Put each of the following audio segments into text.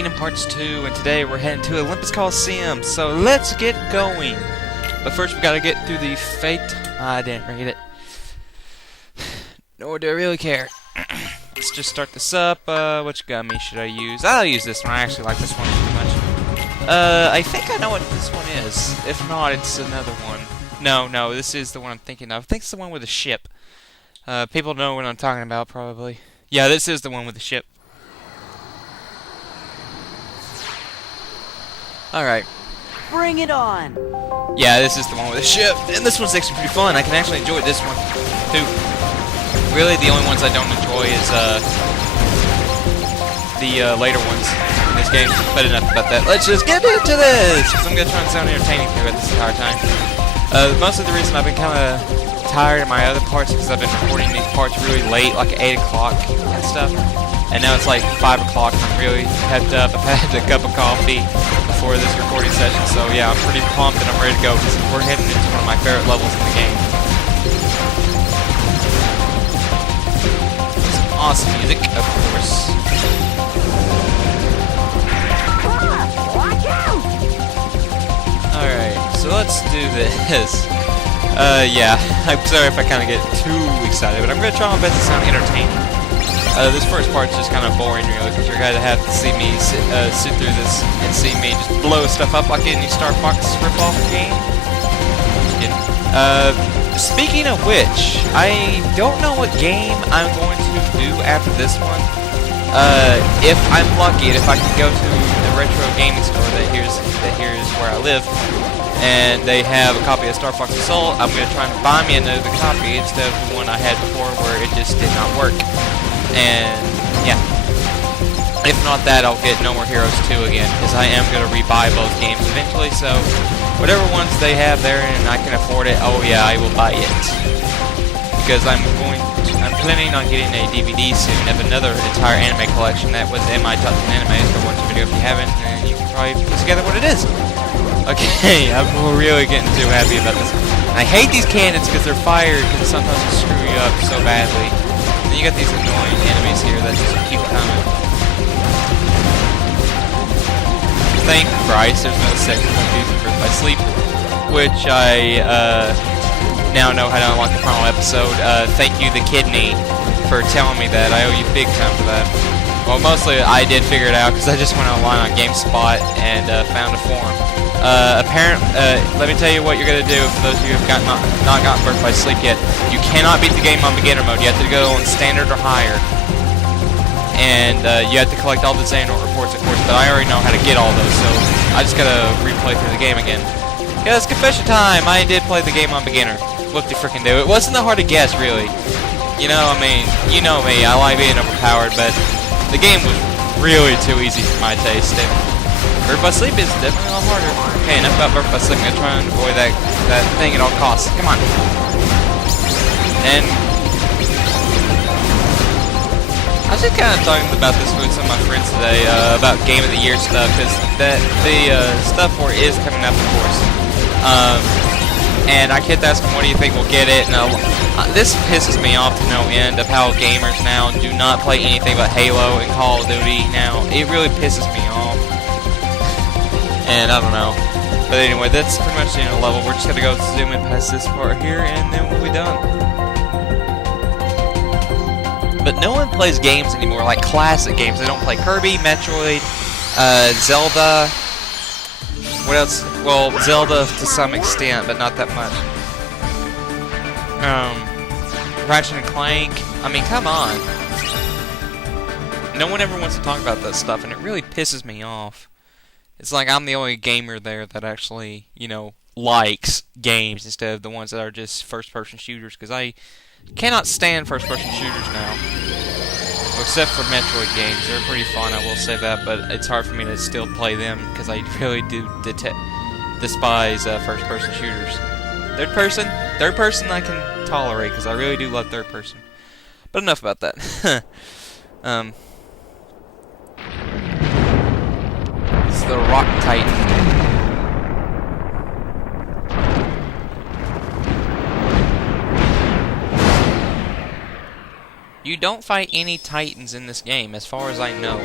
Kingdom Hearts 2, and today we're heading to Olympus Coliseum, so let's get going. But first we gotta get through the fate. I didn't read it. Nor do I really care. Let's just start this up. Which gummy should I use? I'll use this one. I actually like this one pretty much. I think I know what this one is. If not, it's another one. No, this is the one I'm thinking of. I think it's the one with the ship. People know what I'm talking about, probably. Yeah, this is the one with the ship. Alright. Bring it on! Yeah, this is the one with the ship. And this one's actually pretty fun. I can actually enjoy this one, too. Really, the only ones I don't enjoy is, the later ones in this game. But enough about that. Let's just get into this! Because I'm going to try and sound entertaining through it this entire time. Most of the reason I've been kind of tired of my other parts is because I've been recording these parts really late, like at 8 o'clock and stuff. And now it's like 5 o'clock and I'm really hepped up. I've had a cup of coffee before this recording session, so yeah, I'm pretty pumped and I'm ready to go because we're heading into one of my favorite levels in the game. Some awesome music, of course. Alright, so let's do this. Yeah, I'm sorry if I kind of get too excited, but I'm going to try my best to sound entertaining. This first part's just kind of boring, really, because you're going to have to see me sit through this and see me just blow stuff up like any Star Fox ripoff game. Speaking of which, I don't know what game I'm going to do after this one. If I'm lucky, if I can go to the retro gaming store that here's where I live, and they have a copy of Star Fox Assault, I'm going to try and buy me another copy instead of the one I had before where it just did not work. And, yeah. If not that, I'll get No More Heroes 2 again, because I am going to rebuy both games eventually, so whatever ones they have there and I can afford it, oh yeah, I will buy it. Because I'm planning on getting a DVD soon of another entire anime collection that was in my top 10 animes. So watch the video if you haven't, and you can probably put together what it is. Okay, I'm really getting too happy about this. I hate these cannons because they're fired and sometimes they screw you up so badly. And you got these annoying enemies here that just keep coming. Thank Christ, there's no section confusing Birth by Sleep, which I now know how to unlock the final episode. Thank you, the kidney, for telling me that. I owe you big time for that. Well, mostly I did figure it out because I just went online on GameSpot and found a forum. Let me tell you what you're going to do for those of you who have not gotten Birth by Sleep yet. You cannot beat the game on beginner mode. You have to go on standard or higher. And you have to collect all the Xehanort reports, of course, but I already know how to get all those, so I just got to replay through the game again. Yeah, it's confession time. I did play the game on beginner. Whoop-de-frickin-do. It wasn't that hard to guess, really. You know, I mean, you know me. I like being overpowered, but the game was really too easy for my taste. And Birth by Sleep is definitely a lot harder. Okay, enough about Birth by Sleep. I'm gonna try and avoid that thing at all costs. Come on. And I was just kind of talking about this with some of my friends today about Game of the Year stuff, because the stuff for it is coming up, of course. And I kept asking, what do you think will get it? And this pisses me off to no end of how gamers now do not play anything but Halo and Call of Duty now. It really pisses me off. And I don't know. But anyway, that's pretty much the end of the level. We're just going to go zoom in past this part here, and then we'll be done. But no one plays games anymore, like classic games. They don't play Kirby, Metroid, Zelda. What else? Well, Zelda to some extent, but not that much. Ratchet and Clank. I mean, come on. No one ever wants to talk about that stuff, and it really pisses me off. It's like I'm the only gamer there that actually, you know, likes games instead of the ones that are just first-person shooters, because I cannot stand first-person shooters now. Well, except for Metroid games. They're pretty fun, I will say that, but it's hard for me to still play them because I really do despise first-person shooters. Third person I can tolerate because I really do love third person. But enough about that. It's the Rock Titan. You don't fight any Titans in this game, as far as I know.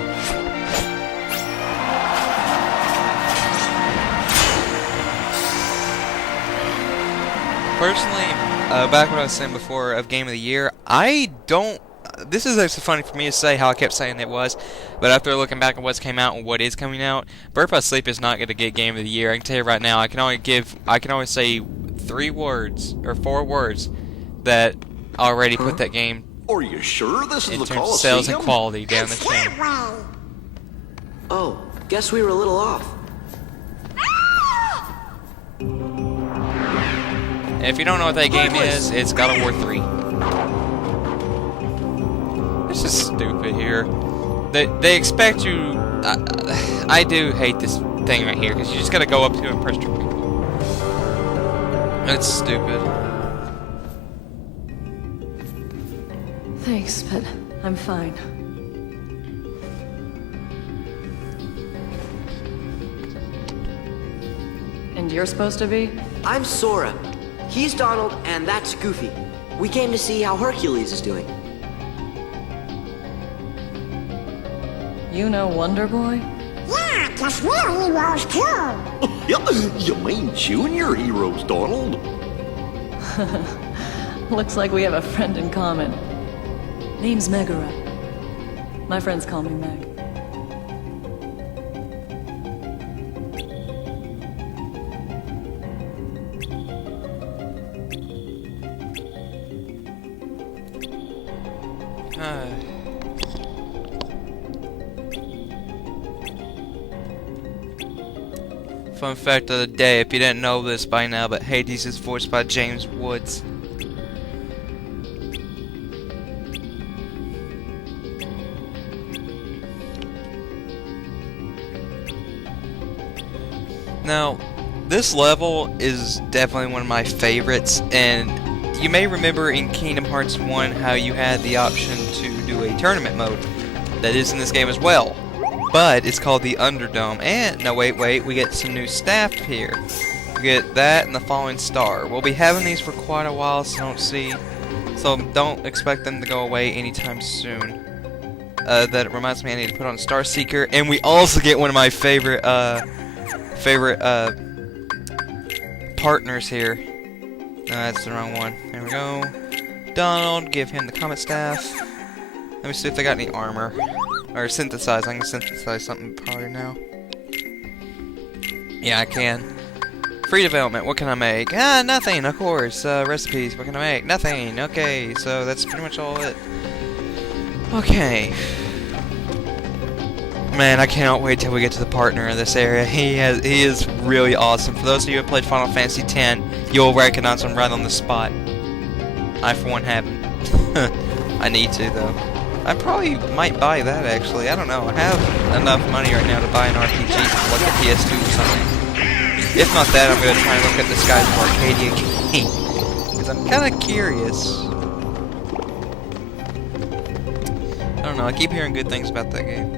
personally, back what I was saying before of Game of the Year, I don't... This is actually funny for me to say how I kept saying it was, but after looking back at what's came out and what is coming out, Birth by Sleep is not going to get Game of the Year. I can tell you right now, I can only say 3 words, or 4 words, that already put that game Are you sure this is in the terms of sales and Coliseum? quality down the chain. Oh, guess we were a little off. If you don't know what that game is, it's God of War 3. This is stupid here. They expect you... I do hate this thing right here, because you just gotta go up to and press trigger. It's stupid. Thanks, but I'm fine. And you're supposed to be? I'm Sora. He's Donald, and that's Goofy. We came to see how Hercules is doing. You know Wonder Boy? Yeah, 'cause we're heroes too. You mean junior heroes, Donald? Looks like we have a friend in common. Name's Megara. My friends call me Meg. Fun fact of the day, if you didn't know this by now, but Hades is voiced by James Woods. Now, this level is definitely one of my favorites, and you may remember in Kingdom Hearts 1 how you had the option to do a tournament mode. That is in this game as well. But it's called the Underdome. And, no wait, we get some new staff here. We get that and the Falling Star. We'll be having these for quite a while, so don't expect them to go away anytime soon. That reminds me I need to put on Star Seeker. And we also get one of my favorite partners here. No, that's the wrong one. There we go. Donald, give him the Comet Staff. Let me see if they got any armor. Or synthesize. I can synthesize something probably now. Yeah, I can. Free development. What can I make? Ah, nothing, of course. Recipes. What can I make? Nothing. Okay, so that's pretty much all it. Okay. Man, I cannot wait till we get to the partner in this area. He is really awesome. For those of you who have played Final Fantasy X, you'll recognize him right on the spot. I, for one, haven't. I need to, though. I probably might buy that, actually. I don't know. I have enough money right now to buy an RPG for like a PS2 or something. If not that, I'm going to try and look at this guy's Arcadia game. Because I'm kind of curious. I don't know. I keep hearing good things about that game.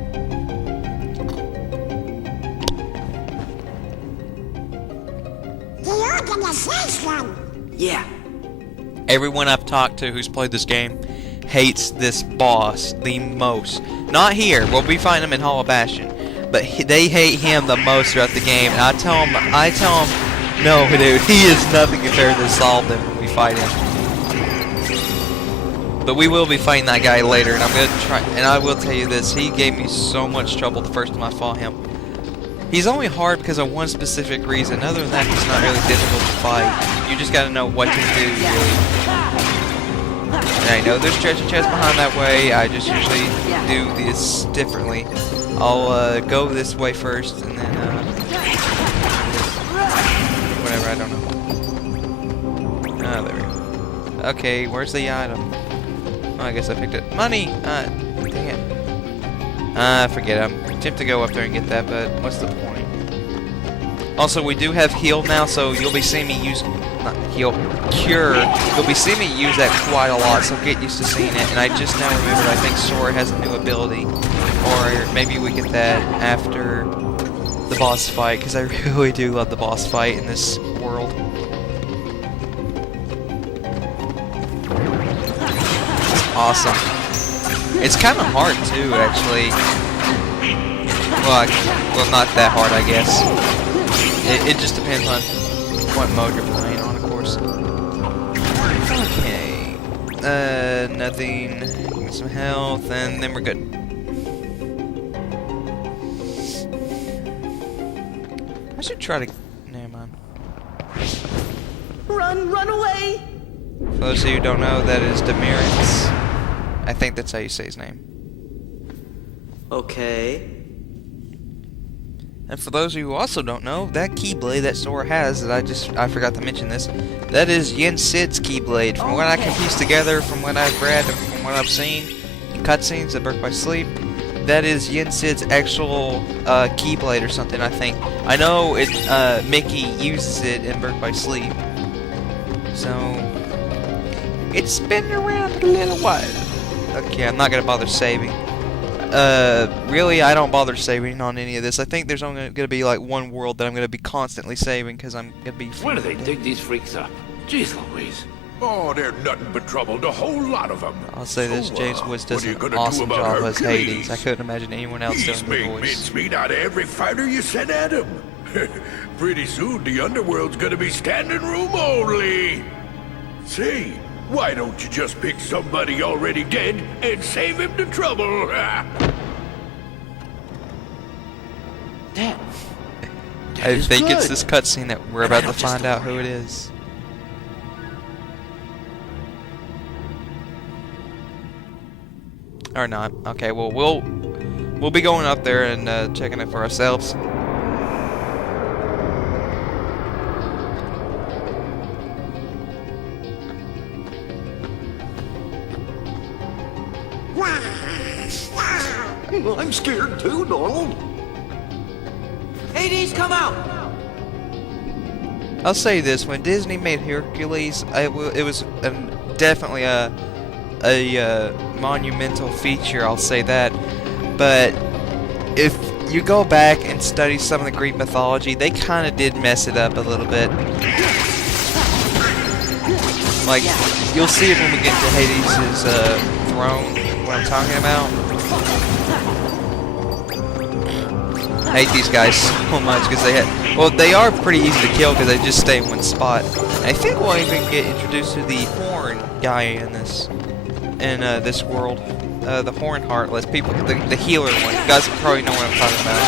The organization. Yeah. Everyone I've talked to who's played this game hates this boss the most. Not here. We'll be fighting him in Hall of Bastion. But they hate him the most throughout the game. And I tell them, no, dude, he is nothing compared to Solomon when we fight him. But we will be fighting that guy later, and I'm gonna try. And I will tell you this: he gave me so much trouble the first time I fought him. He's only hard because of one specific reason. Other than that, he's not really difficult to fight. You just gotta know what to do, really. And I know there's treasure chests behind that way. I just usually do this differently. I'll go this way first, and then whatever. I don't know. Ah, there we go. Okay, where's the item? Oh, I guess I picked it. Money! Dang it. Forget it. I'm tempted to go up there and get that, but what's the point? Also, we do have heal now, so you'll be seeing me use... Not heal. Cure. You'll be seeing me use that quite a lot, so get used to seeing it. And I just now remembered I think Sora has a new ability. Or maybe we get that after the boss fight, because I really do love the boss fight in this world. Awesome. It's kind of hard too, actually. Well, not that hard, I guess. It just depends on what mode you're playing on, of course. Okay. Nothing. Give me some health, and then we're good. I should try to. Never mind. Run away! For those of you who don't know, that is Demirance. I think that's how you say his name. Okay. And for those of you who also don't know, that Keyblade that Sora has, that I forgot to mention this, that is Yen Sid's Keyblade. From what I can piece together, from what I've read, and from what I've seen in cutscenes at Birth by Sleep, that is Yen Sid's actual Keyblade or something, I think. I know it. Mickey uses it in Birth by Sleep. So, it's been around a little while. Okay, I'm not gonna bother saving. Really, I don't bother saving on any of this. I think there's only gonna be like one world that I'm gonna be constantly saving because I'm gonna be. Where do they dig these freaks up? Jeez Louise. Oh, they're nothing but trouble, the whole lot of them. I'll say this: James Woods does what are you an gonna do awesome about job as Hercules? Hades. I couldn't imagine anyone else He's doing the made voice. mincemeat out of every fighter you sent at him. Pretty soon, the Underworld's gonna be standing room only. Say, why don't you just pick somebody already dead and save him the trouble? Damn. I think it's this cutscene that we're about to find out who it is. Or not. Okay, well, we'll be going up there and checking it for ourselves. I'm scared too, Donald. Hades, come out! I'll say this: when Disney made Hercules, it was definitely a monumental feature. I'll say that. But if you go back and study some of the Greek mythology, they kind of did mess it up a little bit. Like, you'll see it when we get to Hades' throne. What I'm talking about. I hate these guys so much because they are pretty easy to kill because they just stay in one spot. I think we'll even get introduced to the horn guy in this world, the horn heartless people, the healer one. You guys probably know what I'm talking about.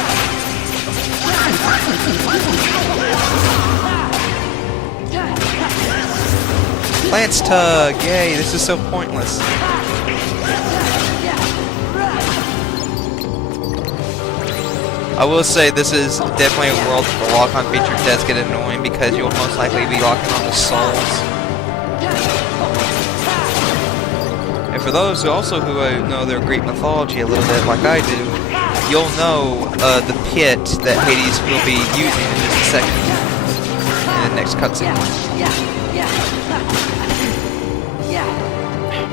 Lance Tug, yay! This is so pointless. I will say this is definitely a world where the lock-on feature does get annoying because you'll most likely be locking on the souls. And for those who know their Greek mythology a little bit, like I do, you'll know the pit that Hades will be using in just a second in the next cutscene.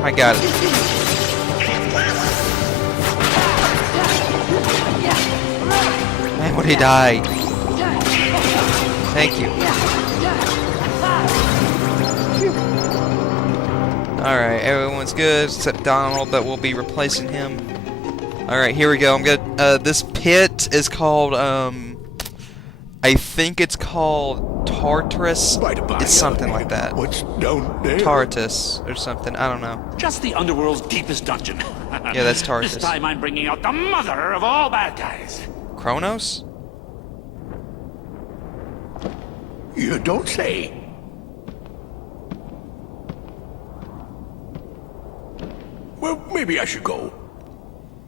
I got it. Man, would he die? Thank you. Alright, everyone's good except Donald, but we'll be replacing him. Alright, here we go. I'm gonna this pit is called I think it's called Tartarus. It's something like that. What's down there? Tartarus or something. I don't know. Just the Underworld's deepest dungeon. Yeah, that's Tartarus. This time I'm bringing out the mother of all bad guys. Kronos? You don't say. Well, maybe I should go.